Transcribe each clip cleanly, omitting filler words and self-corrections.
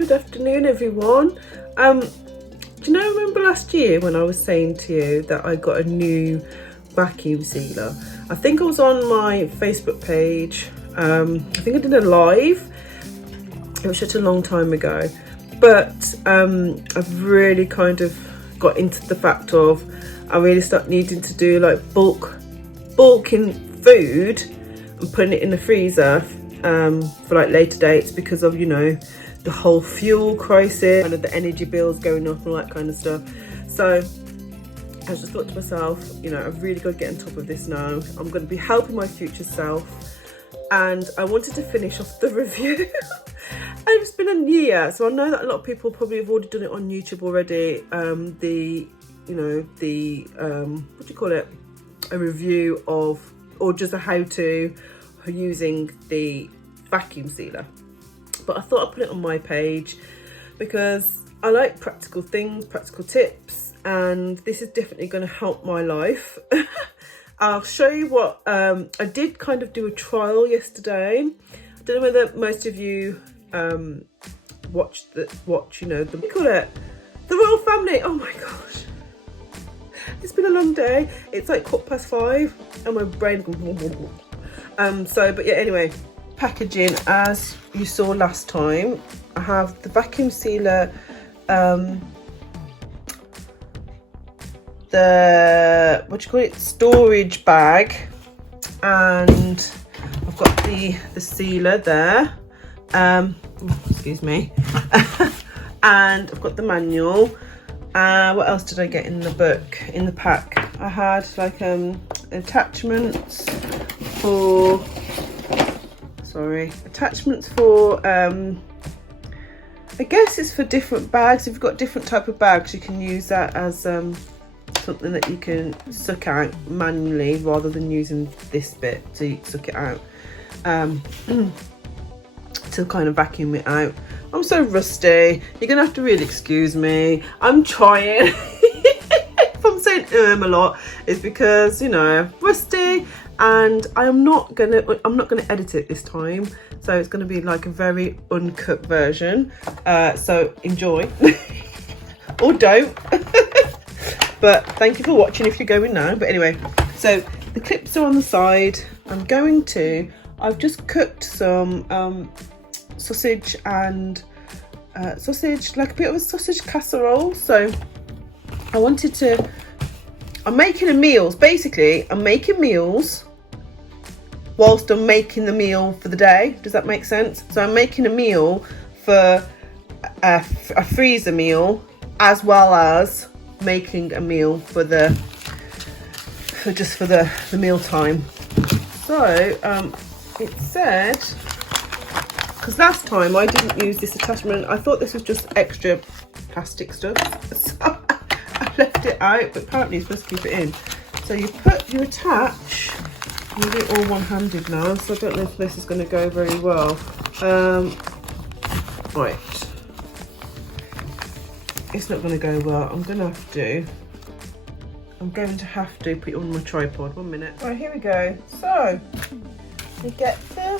Good afternoon, everyone. Do you know, remember last year when I was saying to you that I got a new vacuum sealer? I think I was on my Facebook page. I think I did a live. It was such a long time ago, but I've really kind of got into the fact of I really start needing to do like bulking food and putting it in the freezer for like later dates because of, you know, the whole fuel crisis and the energy bills going up and all that kind of stuff. So I just thought to myself, you know, I've really got to get on top of this now. I'm going to be helping my future self, and I wanted to finish off the review. It's been a year, so I know that a lot of people probably have already done it on YouTube already. What do you call it? A review of, or just a how-to using the vacuum sealer. But I thought I'd put it on my page because I like practical things, practical tips, and this is definitely going to help my life. I'll show you what I did kind of do a trial yesterday. I don't know whether most of you watch you know, what do you call it, the royal family. Oh my gosh, it's been a long day. It's like 5:15 and my brain goes but yeah, anyway, packaging as you saw last time. I have the vacuum sealer, the storage bag, and I've got the sealer there, excuse me, and I've got the manual. What else did I get in the book, in the pack? I had like attachments for I guess it's for different bags. If you've got different type of bags, you can use that as something that you can suck out manually rather than using this bit to suck it out, to kind of vacuum it out. I'm so rusty, you're gonna have to really excuse me. I'm trying. If I'm saying a lot, it's because, you know, rusty, and I'm not gonna edit it this time, so it's gonna be like a very uncut version, so enjoy. Or don't. But thank you for watching if you're going now. But anyway, so the clips are on the side. I've just cooked some sausage and like a bit of a sausage casserole. So I'm making meals. Basically, I'm making meals whilst I'm making the meal for the day. Does that make sense? So I'm making a meal for a freezer meal, as well as making a meal for the meal time. So it said, because last time I didn't use this attachment, I thought this was just extra plastic stuff, so I left it out, but apparently you're supposed to keep it in. So you attach. I'm gonna do it all one-handed now, so I don't know if this is going to go very well. Right, it's not going to go well. I'm going to have to put it on my tripod. 1 minute. Right, here we go. So you get the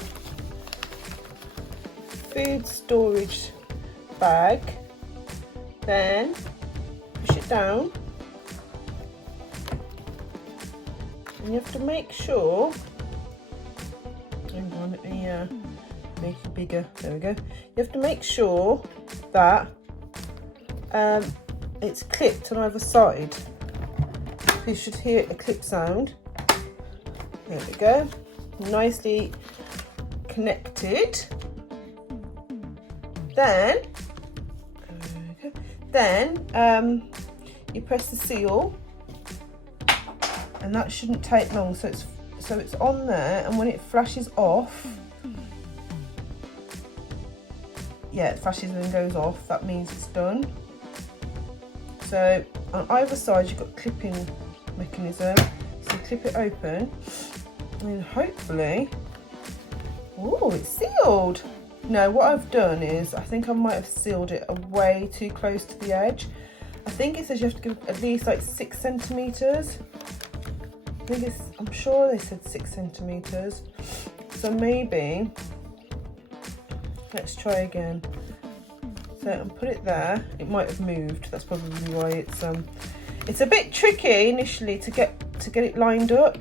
food storage bag, then push it down, and you have to make sure, hang on, let me make it bigger, there we go. You have to make sure that it's clipped on either side. You should hear a clip sound. There we go, nicely connected. Then you press the seal, and that shouldn't take long. So it's on there, and when it flashes off, yeah, it flashes and then goes off. That means it's done. So on either side you've got clipping mechanism. So you clip it open, and then hopefully, oh, it's sealed. No, what I've done is, I think I might have sealed it way too close to the edge. I think it says you have to give at least like 6 centimetres. I'm sure they said 6 centimetres. So maybe, let's try again. So and put it there. It might have moved. That's probably why it's a bit tricky initially to get it lined up.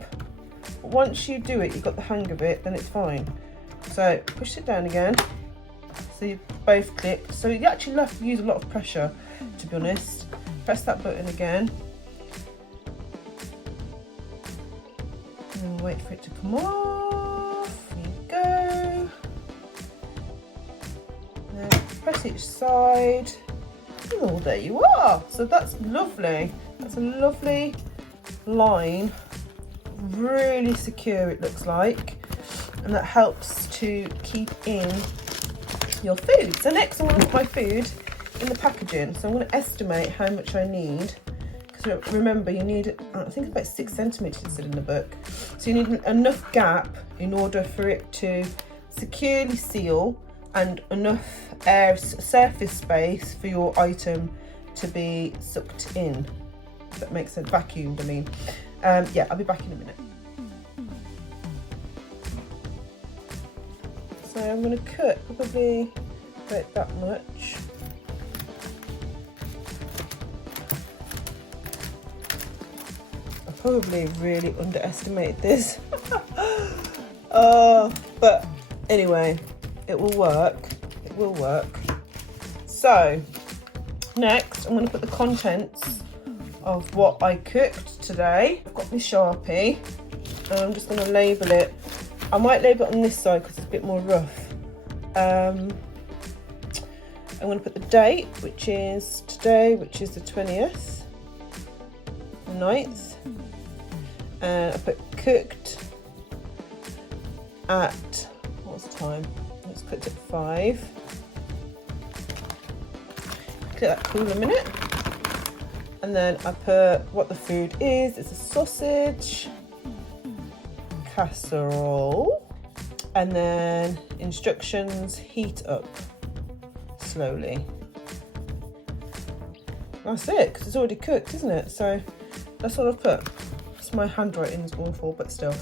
But once you do it, you've got the hang of it, then it's fine. So push it down again. So you've both clipped. So you actually have to use a lot of pressure, to be honest. Press that button again. And wait for it to come off. There you go. Then press each side. Oh, there you are. So that's lovely. That's a lovely line. Really secure, it looks like. And that helps to keep in your food. So next I want to put my food in the packaging. So I'm going to estimate how much I need. Because remember, you need, I think about 6 centimetres it said in the book. So you need enough gap in order for it to securely seal and enough air surface space for your item to be sucked in. If that makes sense, vacuumed I mean. Yeah, I'll be back in a minute. So I'm going to cut probably about that much. I probably really underestimated this. But anyway, it will work. It will work. So next I'm going to put the contents of what I cooked today. I've got my Sharpie and I'm just going to label it. I might label it on this side because it's a bit more rough. I'm going to put the date, which is today, which is the 20th, the 9th. And I put cooked at, what's the time? It's cooked at 5. Let that cool a minute. And then I put what the food is. It's a sausage casserole, and then instructions: heat up slowly. That's it, because it's already cooked, isn't it? So that's what I've put. My handwriting is awful, but still.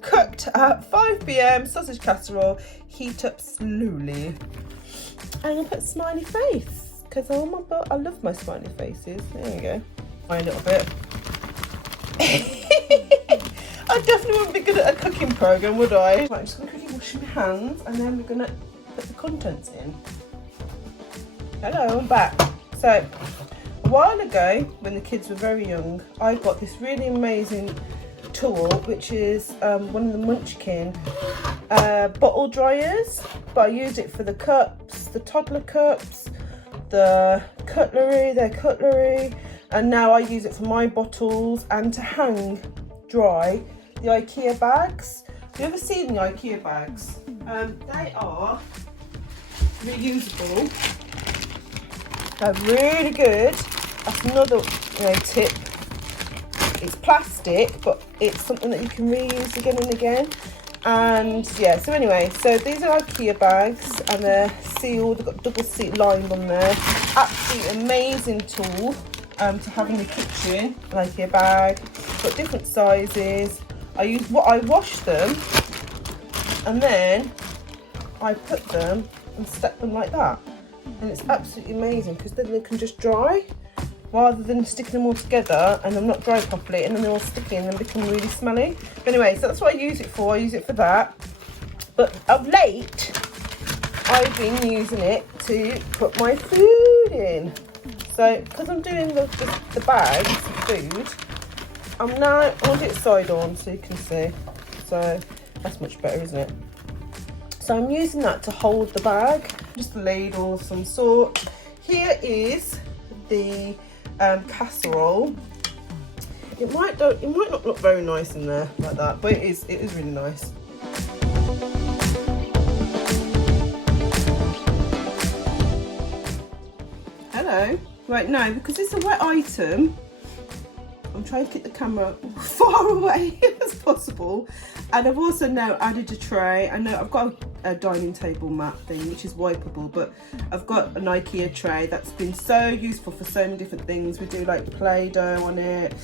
Cooked at 5 p.m. sausage casserole, heat up slowly. And I put smiley face because oh my god, I love my smiley faces. There you go. A little bit. I definitely wouldn't be good at a cooking program, would I? Right, I'm just gonna quickly wash my hands and then we're gonna put the contents in. Hello, I'm back. So a while ago, when the kids were very young, I got this really amazing tool, which is one of the Munchkin bottle dryers. But I used it for the cups, the toddler cups, the cutlery, their cutlery, and now I use it for my bottles and to hang dry the IKEA bags. Have you ever seen the IKEA bags? They are reusable. They're really good. That's another tip. It's plastic, but it's something that you can reuse again and again. And yeah, so anyway, so these are IKEA bags and they're sealed. They've got double seat lined on there. Absolutely amazing tool to have in the kitchen. An IKEA bag, got different sizes. I wash them and then I put them and stack them like that. And it's absolutely amazing because then they can just dry rather than sticking them all together and them not dry properly and then they're all sticky and then become really smelly. But anyway, so that's what I use it for. I use it for that. But of late, I've been using it to put my food in. So because I'm doing the bags of food, I'll do it side on so you can see. So that's much better, isn't it? So I'm using that to hold the bag, just a ladle of some sort. Here is the casserole. It might not look very nice in there like that, but it is really nice. Hello. Right, now because it's a wet item, I'm trying to keep the camera far away as possible, and I've also now added a tray. I know I've got a dining table mat thing which is wipeable, but I've got an IKEA tray that's been so useful for so many different things. We do like Play-Doh on it,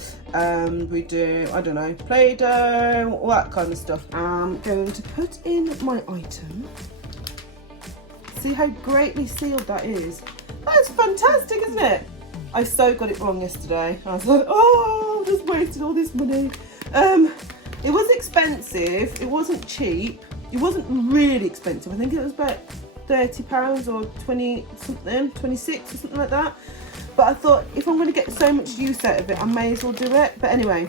we do, I don't know, Play-Doh, all that kind of stuff. I'm going to put in my item. See how greatly sealed that is? That is fantastic, isn't it? I so got it wrong yesterday. I was like, oh, I just wasted all this money. It was expensive. It wasn't cheap. It wasn't really expensive. I think it was about £30 or 20 something, 26 or something like that. But I thought if I'm going to get so much use out of it, I may as well do it. But anyway,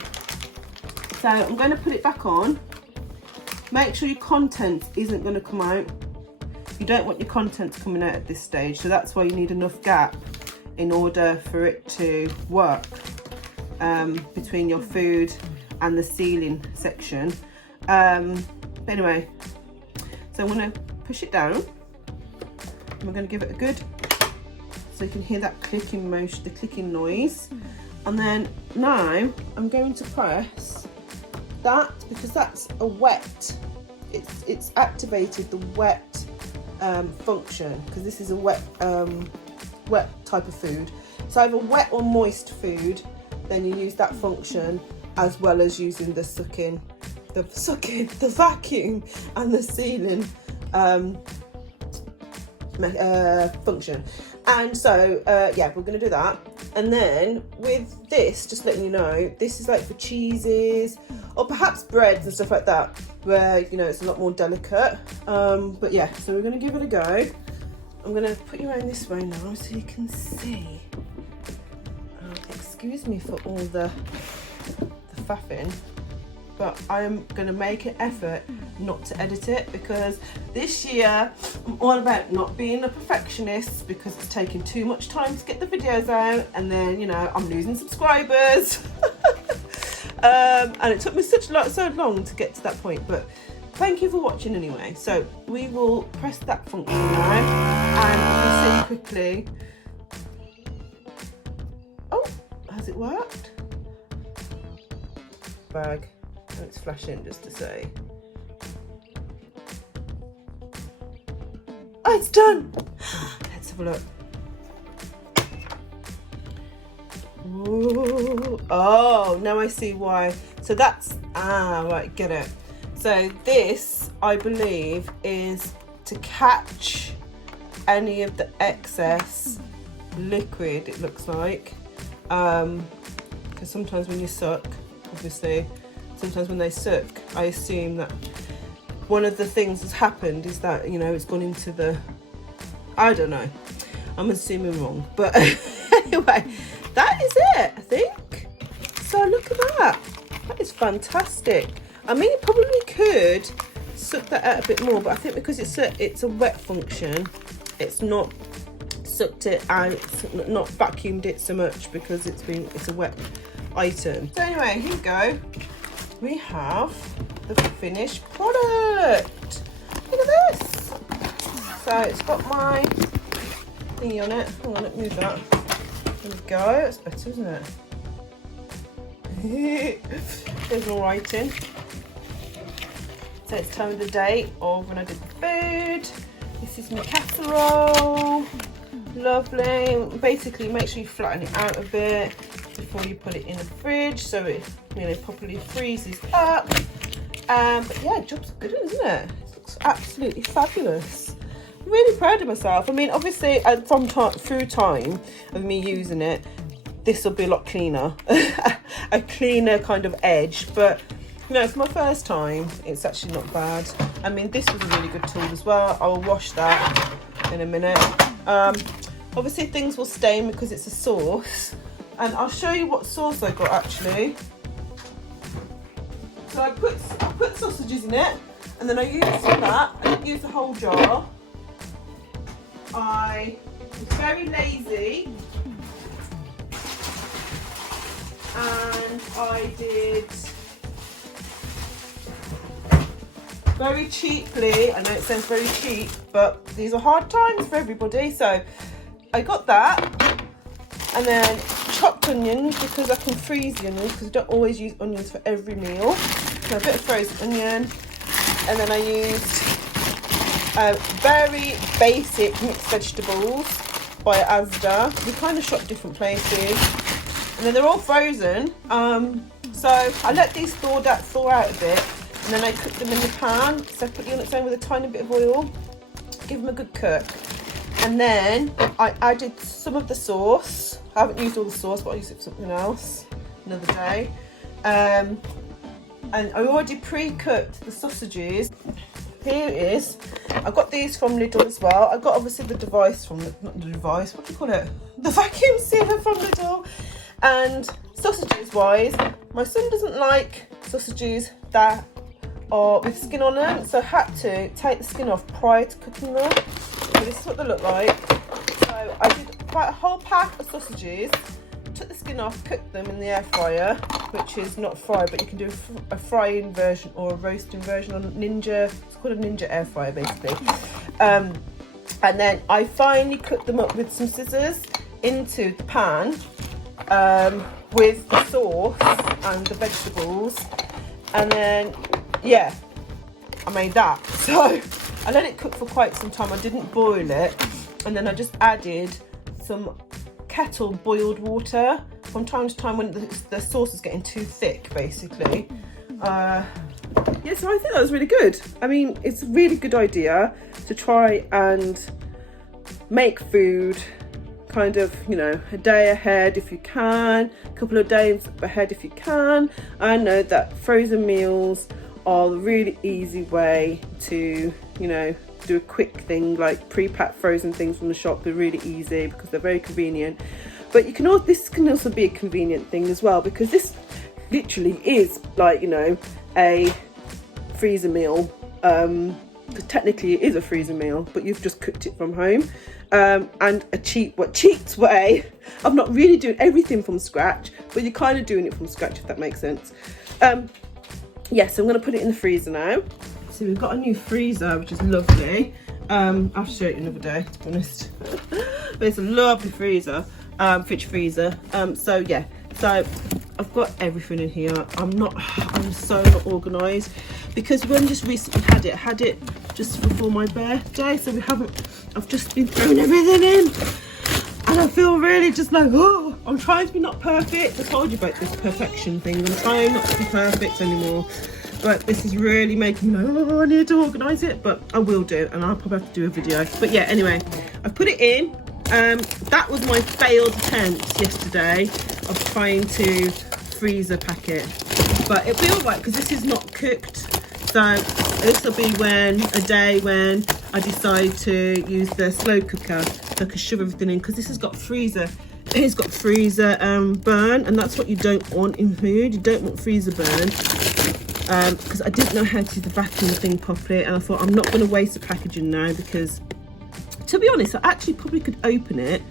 so I'm going to put it back on. Make sure your content isn't going to come out. You don't want your contents coming out at this stage, so that's why you need enough gap in order for it to work between your food and the sealing section. But anyway, so I'm going to push it down. We're going to give it a good, so you can hear that clicking motion, the clicking noise. And then now I'm going to press that, because that's a wet, it's activated the wet function, because this is a wet type of food. So either wet or moist food, then you use that function, as well as using the vacuum and the sealing function. And so yeah, we're going to do that. And then with this, just letting you know, this is like for cheeses or perhaps breads and stuff like that, where, you know, it's a lot more delicate. But yeah, so we're going to give it a go. I'm going to put you around this way now so you can see. Excuse me for all the faffing, but I'm going to make an effort not to edit it, because this year I'm all about not being a perfectionist, because it's taking too much time to get the videos out, and then, you know, I'm losing subscribers. And it took me so long to get to that point, but thank you for watching anyway. So we will press that function now, and you see quickly. Oh, has it worked? Bag. Oh, it's flashing just to say. Oh, it's done. Let's have a look. Ooh. Oh, now I see why. So that's, right, get it. So this, I believe, is to catch any of the excess liquid, it looks like. Because sometimes when you suck, obviously, sometimes when they suck, I assume that one of the things that's happened is that, you know, it's gone into the, I don't know, I'm assuming wrong, but anyway, that is it, I think. So look at that. That is fantastic. I mean, it probably could suck that out a bit more, but I think because it's a wet function, it's not sucked it out, not vacuumed it so much, because it's a wet item. So anyway, here we go. We have the finished product. Look at this. So it's got my thingy on it. Hang on, let me move that. There we go. That's better, isn't it? There's my writing. So it's time of the day of when I did the food. This is my casserole. Lovely. Basically, make sure you flatten it out a bit before you put it in the fridge, so it, you know, properly freezes up. But yeah, job's good, isn't it? It looks absolutely fabulous. I'm really proud of myself. I mean, obviously, through time of me using it, this will be a lot cleaner, a cleaner kind of edge. But you know, for my first time, it's actually not bad. I mean, this was a really good tool as well. I will wash that in a minute. Obviously, things will stain because it's a sauce. And I'll show you what sauce I got actually. So I put sausages in it, and then I used that. I didn't use the whole jar. I was very lazy, and I did very cheaply. I know it sounds very cheap, but these are hard times for everybody. So I got that, and then chopped onions, because I can freeze the onions, because I don't always use onions for every meal. So a bit of frozen onion, and then I used very basic mixed vegetables by Asda. We kind of shop different places, and then they're all frozen. So I let these thaw out a bit, and then I cook them in the pan, separately on its own with a tiny bit of oil. give them a good cook. And then I added some of the sauce. I haven't used all the sauce, but I used it for something else another day. And I already pre-cooked the sausages. Here it is. I got these from Lidl as well. I got obviously the device from, not the device, what do you call it? The vacuum sealer from Lidl. And sausages wise, my son doesn't like sausages that are with skin on them, so I had to take the skin off prior to cooking them. So this is what they look like. So I did quite a whole pack of sausages, took the skin off, cooked them in the air fryer, which is not fried, but you can do a frying version or a roasting version on Ninja. It's called a Ninja air fryer basically. And then I finally cooked them up with some scissors into the pan with the sauce and the vegetables, and then yeah, I made that. So I let it cook for quite some time. I didn't boil it, and then I just added some kettle boiled water from time to time when the sauce is getting too thick basically. Yeah, so I think that was really good. I mean, it's a really good idea to try and make food kind of, you know, a day ahead if you can, a couple of days ahead if you can. I know that frozen meals are the really easy way to, you know, do a quick thing, like pre-packed frozen things from the shop. They're really easy because they're very convenient. But you can also, this can also be a convenient thing as well, because this literally is like, you know, a freezer meal. Technically it is a freezer meal, but you've just cooked it from home. And a cheap way of not really doing everything from scratch, but you're kind of doing it from scratch, if that makes sense. Yeah, so I'm going to put it in the freezer now. So we've got a new freezer, which is lovely. I'll show it another day, to be honest. But it's a lovely freezer, fridge freezer. So yeah, so I've got everything in here. I'm so not organised, because we only just recently had it just before my birthday, so I've just been throwing everything in, and I feel really just like, oh, I'm trying to be not perfect. I told you about this perfection thing. I'm trying not to be perfect anymore, but this is really making me like, oh, I need to organise it, but I will do, and I'll probably have to do a video. But yeah, anyway, I've put it in. That was my failed attempt yesterday of trying to freezer pack it, but it'll be all right because this is not cooked. So this will be a day when I decide to use the slow cooker, so I can shove everything in, because this has got freezer. It's got freezer burn, and that's what you don't want in food. You don't want freezer burn. Because I didn't know how to do the vacuum thing properly, and I thought I'm not going to waste the packaging now, because to be honest, I actually probably could open it,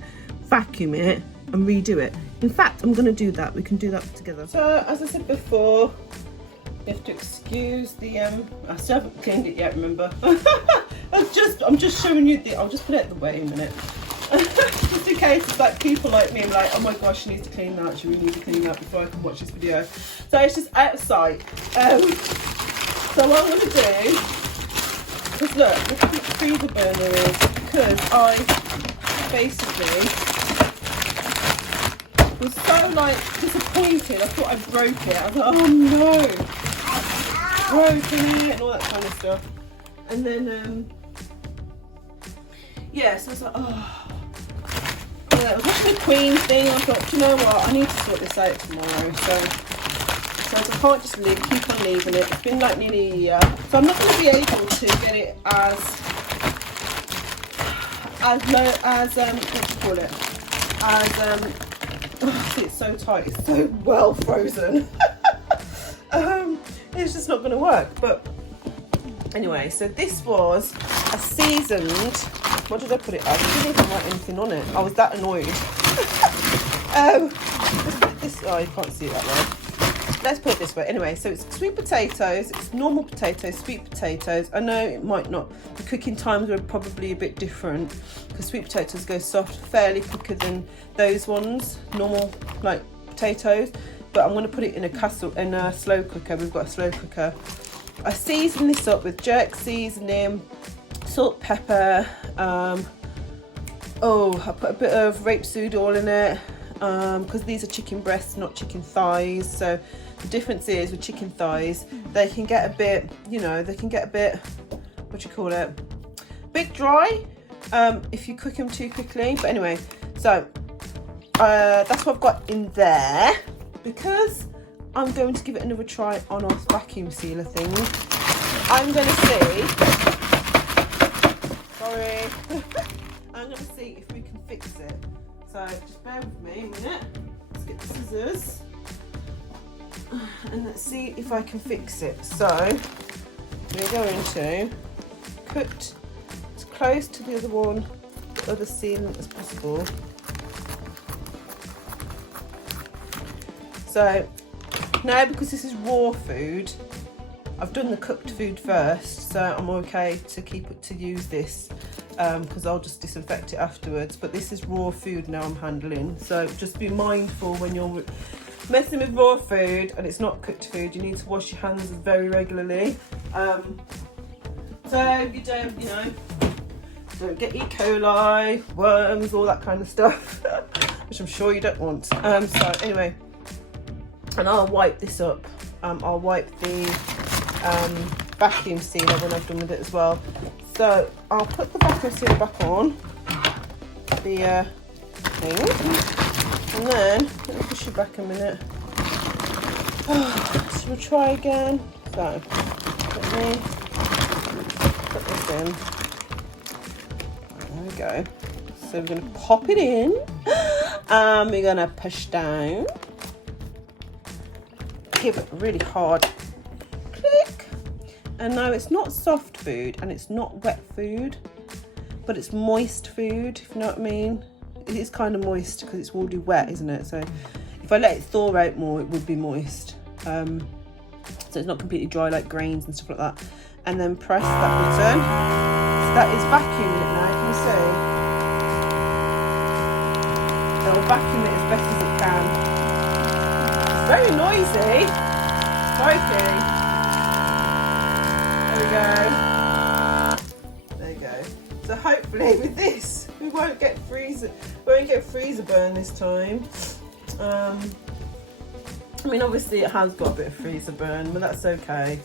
vacuum it, and redo it. In fact, I'm going to do that. We can do that together. So as I said before, you have to excuse the I still haven't cleaned it yet, remember. I'm just showing you I'll just put it away in a minute. Just in case it's like people like me, I'm like, oh my gosh, she needs to clean that, she really needs to clean that before I can watch this video. So it's just out of sight. So what I'm going to do is, look at the freezer burner is, because I basically was so like disappointed. I thought I broke it. I was like, oh no, broken it, and all that kind of stuff. And then yeah, so I was like, oh. Yeah, it was watching the Queen thing. I thought, do you know what? I need to sort this out tomorrow. So I can't just keep on leaving it. It's been like nearly a year, so I'm not going to be able to get it as low as what do you call it? As oh, see, it's so tight. It's so well frozen. It's just not going to work. But anyway, so this was a seasoned. What did I put it as? I didn't even write anything on it. I was that annoyed. Let's put it this. Oh, you can't see it that well. Let's put it this way. Anyway, so it's sweet potatoes. It's normal potatoes, sweet potatoes. I know it might not. The cooking times are probably a bit different, because sweet potatoes go soft fairly quicker than those ones, normal like potatoes. But I'm going to put it in a slow cooker. We've got a slow cooker. I season this up with jerk seasoning, salt, pepper. I put a bit of rapeseed oil in it, because these are chicken breasts, not chicken thighs. So the difference is with chicken thighs, they can get a bit, you know, they can get a bit, what do you call it, a bit dry if you cook them too quickly. But anyway, so that's what I've got in there, because I'm going to give it another try on our vacuum sealer thing. I'm going to see, sorry, I'm going to see if we can fix it. So just bear with me a minute. Let's get the scissors and let's see if I can fix it. So we're going to cut as close to the other sealant as possible. So now, because this is raw food, I've done the cooked food first, so I'm okay to use this because I'll just disinfect it afterwards. But this is raw food now I'm handling, so just be mindful when you're messing with raw food and it's not cooked food. You need to wash your hands very regularly, so you don't get E. coli, worms, all that kind of stuff, which I'm sure you don't want. So anyway. And I'll wipe this up. I'll wipe the vacuum sealer when I've done with it as well. So I'll put the vacuum sealer back on the thing, and then let me push it back a minute. So we'll try again. So let me put this in. There we go. So we're going to pop it in. We're going to push down. Give it a really hard click, and now it's not soft food and it's not wet food, but it's moist food, if you know what I mean. It is kind of moist because it's already wet, isn't it? So if I let it thaw out more, it would be moist, so it's not completely dry like grains and stuff like that. And then press that button. So that is vacuuming it now. Can you see? So I'll vacuum it as best as it can. Very noisy. Crikey. There we go. So hopefully with this we won't get freezer burn this time. I mean, obviously it has got a bit of freezer burn, but that's okay.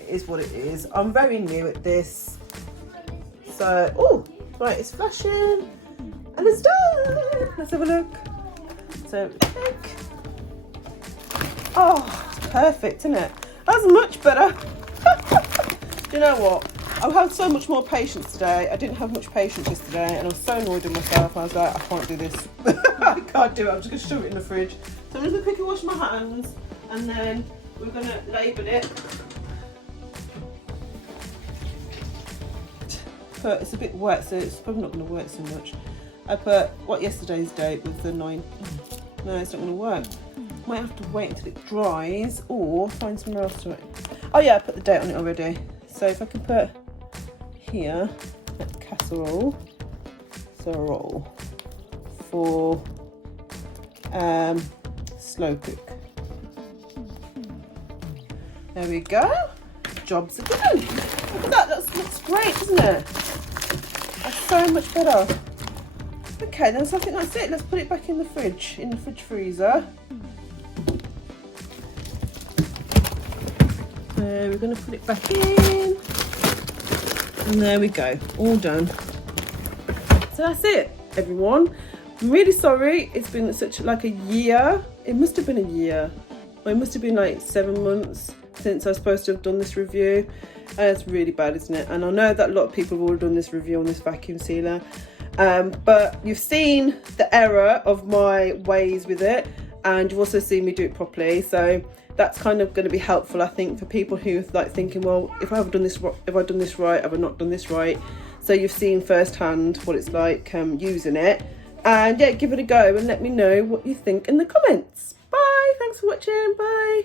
It is what it is. I'm very new at this. So, oh, right, it's flashing and it's done. Let's have a look. So, look. Oh, it's perfect, isn't it? That's much better. Do you know what? I've had so much more patience today. I didn't have much patience yesterday, and I was so annoyed with myself. I was like, I can't do this. I can't do it. I'm just going to shove it in the fridge. So I'm just going to quickly wash my hands, and then we're going to label it. But it's a bit wet, so it's probably not going to work so much. I put what yesterday's date was the 9th. No, it's not going to work. Might have to wait until it dries or find somewhere else to it. Oh yeah, I put the date on it already. So if I can put here at casserole for slow cook. There we go. Jobs are done. Look at that. That looks great, doesn't it? That's so much better. Okay, then so I think that's it. Let's put it back in the fridge, freezer. So we're going to put it back in, and there we go, all done. So that's it, everyone. I'm really sorry it's been such like a year. It must have been a year, or it must have been like 7 months since I was supposed to have done this review. And it's really bad, isn't it? And I know that a lot of people have already done this review on this vacuum sealer, but you've seen the error of my ways with it, and you've also seen me do it properly. So that's kind of going to be helpful, I think, for people who like thinking, well, if I've done this right, have I not done this right? So you've seen firsthand what it's like using it, and yeah, give it a go and let me know what you think in the comments. Bye, thanks for watching, bye.